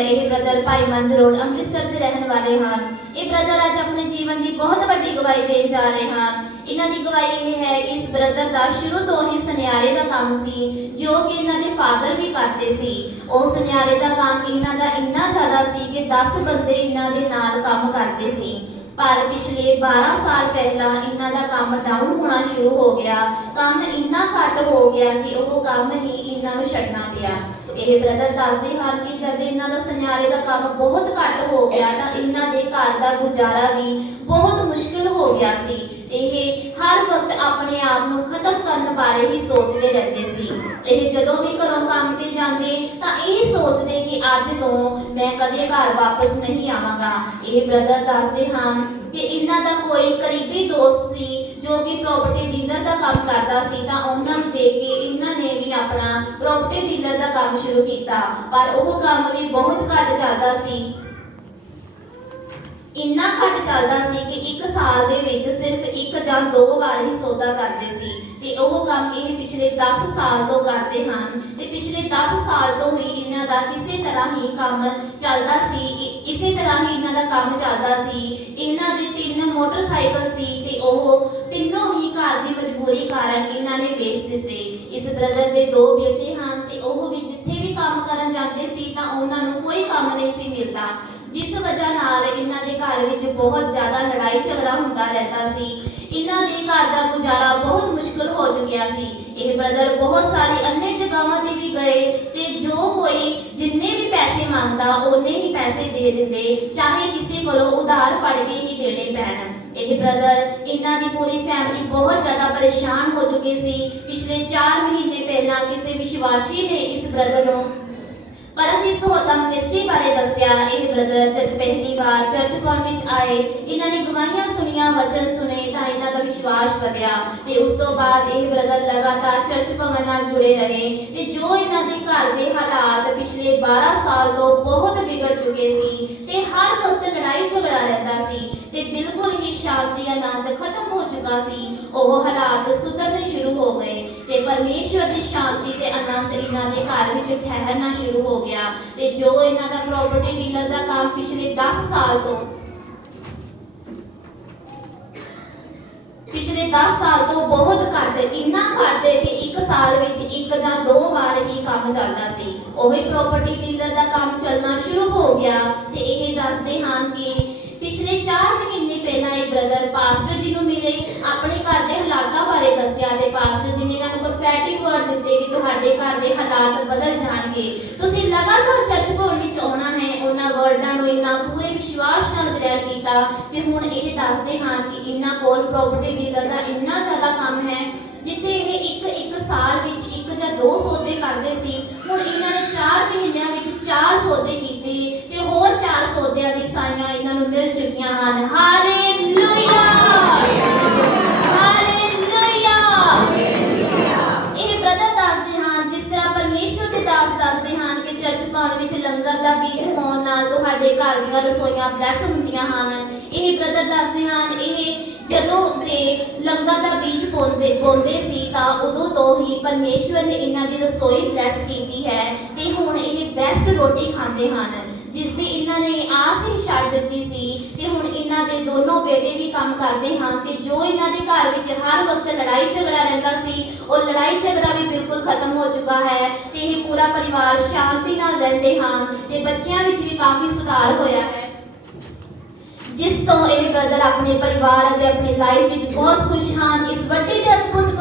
ਇਹ ਬ੍ਰਦਰ ਭਾਈ ਮੰਜ ਰੋਡ ਅੰਮ੍ਰਿਤਸਰ ਦੇ ਰਹਿਣ ਵਾਲੇ ਹਨ। ਇਹ ਬ੍ਰਦਰ ਅੱਜ ਆਪਣੇ ਜੀਵਨ ਦੀ ਬਹੁਤ ਵੱਡੀ ਗਵਾਹੀ ਦੇਣ ਜਾ ਰਹੇ ਹਨ। ਇਹਨਾਂ ਦੀ ਗਵਾਹੀ ਇਹ ਹੈ ਕਿ ਇਸ ਬ੍ਰਦਰ ਦਾ ਸ਼ੁਰੂ ਤੋਂ ਹੀ ਸੁਨਿਆਰੇ ਦਾ ਕੰਮ ਸੀ, ਜੋ ਕਿ ਇਹਨਾਂ ਦੇ ਫਾਦਰ ਵੀ ਕਰਦੇ ਸੀ। ਉਹ ਸੁਨਿਆਰੇ ਦਾ ਕੰਮ ਇਹਨਾਂ ਦਾ ਇੰਨਾ ਜ਼ਿਆਦਾ ਸੀ ਕਿ 10 ਬੰਦੇ ਇਹਨਾਂ ਦੇ ਨਾਲ ਕੰਮ ਕਰਦੇ ਸੀ। ਪਰ ਪਿਛਲੇ 12 ਸਾਲ ਪਹਿਲਾਂ ਇਹਨਾਂ ਦਾ ਕੰਮ ਡਾਊਨ ਹੋਣਾ ਸ਼ੁਰੂ ਹੋ ਗਿਆ। ਕੰਮ ਇੰਨਾ ਘੱਟ ਹੋ ਗਿਆ ਕਿ ਉਹ ਕੰਮ ਹੀ ਇਹਨਾਂ ਨੂੰ ਛੱਡਣਾ ਪਿਆ। ਇਹ ਬ੍ਰਦਰ ਦੱਸਦੇ ਹਨ ਕਿ ਜਦ ਇਹਨਾਂ ਦਾ ਸੁਨਿਆਰੇ ਦਾ ਕੰਮ ਬਹੁਤ ਘੱਟ ਹੋ ਗਿਆ ਤਾਂ ਇਹਨਾਂ ਦੇ ਘਰ ਦਾ ਗੁਜ਼ਾਰਾ ਵੀ ਬਹੁਤ ਮੁਸ਼ਕਿਲ ਹੋ ਗਿਆ ਸੀ। ਇਹ ਹਰ ਵਕਤ ਆਪਣੇ ਆਪ ਨੂੰ ਖਤਮ ਕਰਨ ਬਾਰੇ ਹੀ ਸੋਚਦੇ ਰਹਿੰਦੇ ਸੀ। ਇਹ ਜਦੋਂ ਵੀ ਘਰੋਂ ਕੰਮ ਤੇ ਜਾਂਦੇ, ਤਾਂ ਇਹ ਸੋਚਦੇ ਕਿ ਅੱਜ ਤੋਂ ਮੈਂ ਕਦੇ ਘਰ ਵਾਪਸ ਨਹੀਂ ਆਵਾਂਗਾ। ਇਹ ਬ੍ਰਦਰ ਦੱਸਦੇ ਹਨ ਕਿ ਇਹਨਾਂ ਦਾ ਕੋਈ ਕਰੀਬੀ ਦੋਸਤ ਸੀ, ਜੋ ਕਿ ਪ੍ਰਾਪਰਟੀ ਡੀਲਰ ਦਾ ਕੰਮ ਕਰਦਾ ਸੀ, ਤਾਂ ਉਹਨਾਂ ਨੂੰ ਦੇਖ ਕੇ ਇਹਨਾਂ ਨੇ ਵੀ ਆਪਣਾ ਪ੍ਰਾਪਰਟੀ ਡੀਲਰ ਦਾ ਕੰਮ ਸ਼ੁਰੂ ਕੀਤਾ। ਪਰ ਉਹ ਕੰਮ ਵੀ ਬਹੁਤ ਘੱਟ ਚੱਲਦਾ ਸੀ। ਇੰਨਾ ਘੱਟ ਚੱਲਦਾ ਸੀ ਕਿ ਇੱਕ ਸਾਲ ਦੇ ਵਿੱਚ ਸਿਰਫ ਇੱਕ ਜਾਂ ਦੋ ਵਾਰ ਹੀ ਸੌਦਾ ਕਰਦੇ ਸੀ। ਤੇ ਉਹ ਕੰਮ ਇਹ ਪਿਛਲੇ 10 ਸਾਲ ਤੋਂ ਕਰਦੇ ਹਨ। ਤੇ ਪਿਛਲੇ 10 ਸਾਲ ਤੋਂ ਹੀ ਇਹਨਾਂ ਦਾ ਕਿਸੇ ਤਰ੍ਹਾਂ ਹੀ ਕੰਮ ਚੱਲਦਾ ਸੀ। ਇਸੇ ਤਰ੍ਹਾਂ ਹੀ ਇਹਨਾਂ ਦਾ ਕੰਮ ਚੱਲਦਾ ਸੀ। ਇਹਨਾਂ ਦੇ ਤਿੰਨ ਮੋਟਰਸਾਈਕਲ ਸੀ ਤੇ ਉਹ ਤਿੰਨੋਂ ਹੀ ਘਰ ਦੀ ਮਜਬੂਰੀ ਕਾਰਨ ਇਹਨਾਂ ਨੇ ਵੇਚ ਦਿੱਤੇ। ਇਸ ਬ੍ਰਦਰ ਦੇ ਦੋ ਬੇਟੇ ਹਨ ਤੇ ਉਹ ਵੀ ਜਿੱਥੇ ਵੀ ਕੰਮ ਕਰਨ ਜਾਂਦੇ ਸੀ ਤਾਂ ਉਹਨਾਂ ਨੂੰ ਕੋਈ ਕੰਮ ਨਹੀਂ ਸੀ ਮਿਲਦਾ। ਜਿਸ ਵਜ੍ਹਾ ਨਾਲ ਇਹਨਾਂ ਦੇ ਘਰ ਵਿੱਚ ਬਹੁਤ ਜ਼ਿਆਦਾ ਲੜਾਈ ਝਗੜਾ ਹੁੰਦਾ ਰਹਿੰਦਾ ਸੀ। ਇਹਨਾਂ ਦੇ ਘਰ ਦਾ ਗੁਜ਼ਾਰਾ ਬਹੁਤ ਮੁਸ਼ਕਲ ਹੋ ਚੁੱਕਿਆ ਸੀ। ਇਹ ਬ੍ਰਦਰ ਬਹੁਤ ਸਾਰੇ ਅੰਨੇ ਜਗ੍ਹਾਵਾਂ ਤੇ ਵੀ ਗਏ ਤੇ ਜੋ ਕੋਈ ਜਿੰਨੇ ਵੀ ਪੈਸੇ ਮੰਗਦਾ, ਉਹਨੇ ਹੀ ਪੈਸੇ ਦੇ ਦਿੰਦੇ। ਚਾਹੇ ਕਿਸੇ ਕੋਲੋਂ ਉਧਾਰ ਫੜ ਕੇ ਹੀ ਦੇਣੇ ਪੈਣ। ਇਹ ਬ੍ਰਦਰ ਇਹਨਾਂ ਦੀ ਪੂਰੀ ਫੈਮਿਲੀ ਬਹੁਤ ਜ਼ਿਆਦਾ ਪਰੇਸ਼ਾਨ ਹੋ ਚੁੱਕੀ ਸੀ। ਪਿਛਲੇ 4 ਮਹੀਨੇ ਪਹਿਲਾਂ ਕਿਸੇ ਵਿਸ਼ਵਾਸੀ ਨੇ ਇਸ ਬ੍ਰਦਰ ਨੂੰ ਪਰਮਜੀਤ ਸਹੋਤਾ ਮਿਨਿਸਟਰੀ ਬਾਰੇ ਦੱਸਿਆ, ਇਹ ਬ੍ਰਦਰ ਜਦ ਪਹਿਲੀ ਵਾਰ ਚਰਚ ਕੋਲ ਵਿੱਚ ਆਏ, ਇਹਨਾਂ ਨੇ ਗਵਾਹੀਆਂ ਸੁਣੀਆਂ, ਵਚਨ ਸੁਨੇ ਤਾਂ ਇਹਨਾਂ ਦਾ ਵਿਸ਼ਵਾਸ ਵਧਿਆ ਤੇ ਉਸ ਤੋਂ ਬਾਅਦ ਇਹ ਬ੍ਰਦਰ ਲਗਾਤਾਰ ਚਰਚ ਭਵਨ ਨਾਲ ਜੁੜੇ ਰਹੇ ਤੇ ਜੋ ਇਹਨਾਂ ਦੇ ਘਰ ਦੇ ਹਾਲਾਤ ਪਿਛਲੇ 12 ਸਾਲ ਤੋਂ ਬਹੁਤ ਵਿਗੜ ਚੁੱਕੇ ਸੀ ਤੇ ਹਰ ਵਕਤ ਲੜਾਈ ਝਗੜਾ ਰਹਿੰਦਾ ਸੀ ਤੇ ਬਿਲਕੁਲ ਹੀ ਸ਼ਾਂਤੀ ਆਨੰਦ ਖਤਮ ਚੁੱਕਾ ਸੀ। ਉਹ ਹਾਲਾਤ ਸੁਧਰਨੇ ਸ਼ੁਰੂ ਹੋ ਗਏ ਤੇ ਪਰਮੇਸ਼ਵਰ ਦੀ ਸ਼ਾਂਤੀ ਤੇ ਆਨੰਦ ਇਹਨਾਂ ਦੇ ਘਰ ਵਿੱਚ ਠਹਿਰਨਾ ਸ਼ੁਰੂ ਹੋ ਗਿਆ ਤੇ ਜੋ ਇਹਨਾਂ ਦਾ ਪ੍ਰਾਪਰਟੀ ਡੀਲਰ ਦਾ ਕੰਮ ਪਿਛਲੇ 10 ਸਾਲ ਤੋਂ ਪਿਛਲੇ 10 ਸਾਲ ਤੋਂ ਬਹੁਤ ਘੱਟ, ਇੰਨਾ ਘੱਟ ਕਿ ਇੱਕ ਸਾਲ ਵਿੱਚ ਇੱਕ ਜਾਂ ਦੋ ਵਾਰ ਹੀ ਕੰਮ ਚੱਲਦਾ ਸੀ। ਉਹੀ ਪ੍ਰਾਪਰਟੀ ਡੀਲਰ ਦਾ ਕੰਮ ਚੱਲਣਾ ਸ਼ੁਰੂ ਹੋ ਗਿਆ ਤੇ ਇਹ ਦੱਸਦੇ ਹਨ ਕਿ ਪਿਛਲੇ 4 ਮਹੀਨੇ ਪਹਿਲਾਂ ਇਹ ਬ੍ਰਦਰ ਪਾਸਟਰ ਜੀ ਨੂੰ ਮਿਲੇ ਆਪਣੇ ਘਰ ਦੇ ਹਾਲਾਤਾਂ ਬਾਰੇ ਦੱਸਿਆ ਤੇ ਪਾਸਟਰ ਜੀ ਨੇ ਇਹਨਾਂ ਨੂੰ ਪ੍ਰੋਫੈਟਿਕ ਵਰਡ ਦਿੱਤੇ ਕਿ ਤੁਹਾਡੇ ਘਰ ਦੇ ਹਾਲਾਤ ਬਦਲ ਜਾਣਗੇ। ਤੁਸੀਂ ਲਗਾਤਾਰ ਚਰਚ ਭਵਨ ਵਿੱਚ ਆਉਣਾ ਹੈ, ਉਹਨਾਂ ਵਰਡਾਂ ਨੂੰ ਇਹਨਾਂ ਪੂਰੇ ਵਿਸ਼ਵਾਸ ਨਾਲ ਗ੍ਰਹਿਣ ਕੀਤਾ ਤੇ ਹੁਣ ਇਹ ਦੱਸਦੇ ਹਨ ਕਿ ਇਹਨਾਂ ਕੋਲ ਪ੍ਰਾਪਰਟੀ ਡੀਲਰ ਦਾ ਇੰਨਾ ਜ਼ਿਆਦਾ ਕੰਮ ਹੈ, ਜਿੱਥੇ ਇਹ ਇੱਕ ਇੱਕ ਸਾਲ ਵਿੱਚ ਇੱਕ ਜਾਂ ਦੋ ਸੌਦੇ ਕਰਦੇ ਸੀ ਹੁਣ ਇਹਨਾਂ ਨੇ 4 ਮਹੀਨਿਆਂ ਵਿੱਚ 4 ਸੌਦੇ ਕੀਤੇ ਤੇ ਹੋਰ 4 ਸੌਦਿਆਂ ਦੀ ਸਾਈਆਂ ਇਹਨਾਂ ਨੂੰ ਮਿਲ ਚੁੱਕੀਆਂ ਹਨ ਹਾਲੇਲੂਇਆ ਹਾਲੇਲੂਇਆ ਇਹ ਬ੍ਰਦਰ ਦੱਸਦੇ ਹਨ ਜਿਸ ਤਰ੍ਹਾਂ ਪਰਮੇਸ਼ਵਰ ਦੇ ਦਾਸ ਦੱਸਦੇ ਹਨ ਕਿ ਚਰਚ ਭਵਨ ਵਿੱਚ ਲੰਗਰ ਦਾ ਬੀਜ ਹੋਣ ਨਾਲ ਤੁਹਾਡੇ ਘਰ ਦੀਆਂ ਰਸੋਈਆਂ ਬਲੈਸ ਹੁੰਦੀਆਂ ਹਨ। ਇਹ ਬ੍ਰਦਰ ਦੱਸਦੇ ਹਨ, ਇਹ ਜਦੋਂ ਦੇ ਲੰਗਰ ਦਾ ਬੀਜ ਪਾਉਂਦੇ ਪਾਉਂਦੇ ਸੀ ਤਾਂ ਉਦੋਂ ਤੋਂ ਹੀ ਪਰਮੇਸ਼ਵਰ ਨੇ ਇਹਨਾਂ ਦੀ ਰਸੋਈ ਬਲੈਸ ਕੀਤੀ ਹੈ ਤੇ ਹੁਣ ਇਹ ਬੈਸਟ ਰੋਟੀ ਖਾਂਦੇ ਹਨ। ਜਿਸ ਦੀ ਇਹਨਾਂ ਨੇ ਆਸ ਹੀ ਛੱਡ ਦਿੱਤੀ ਸੀ ਤੇ ਹੁਣ ਇਹਨਾਂ ਦੇ ਦੋਨੋਂ ਬੇਟੇ ਵੀ ਕੰਮ ਕਰਦੇ ਹਨ ਤੇ ਜੋ ਇਹਨਾਂ ਦੇ ਘਰ ਵਿੱਚ ਹਰ ਵਕਤ ਲੜਾਈ ਝਗੜਾ ਰਹਿੰਦਾ ਸੀ, ਉਹ ਲੜਾਈ ਝਗੜਾ ਵੀ ਬਿਲਕੁਲ ਖਤਮ ਹੋ ਚੁੱਕਾ ਹੈ ਤੇ ਇਹ ਪੂਰਾ ਪਰਿਵਾਰ ਸ਼ਾਂਤੀ ਨਾਲ ਰਹਿੰਦੇ ਹਨ ਤੇ ਬੱਚਿਆਂ ਵਿੱਚ ਵੀ ਕਾਫੀ ਸੁਧਾਰ ਹੋਇਆ ਹੈ। ਜਿਸ ਤੋਂ ਇਹ ਬ੍ਰਦਰ ਆਪਣੇ ਪਰਿਵਾਰ ਅਤੇ ਆਪਣੀ ਲਾਈਫ ਵਿੱਚ ਬਹੁਤ ਖੁਸ਼ ਹਨ, ਇਸ ਵੱਡੇ ਤੇ ਅਦਭੁਤ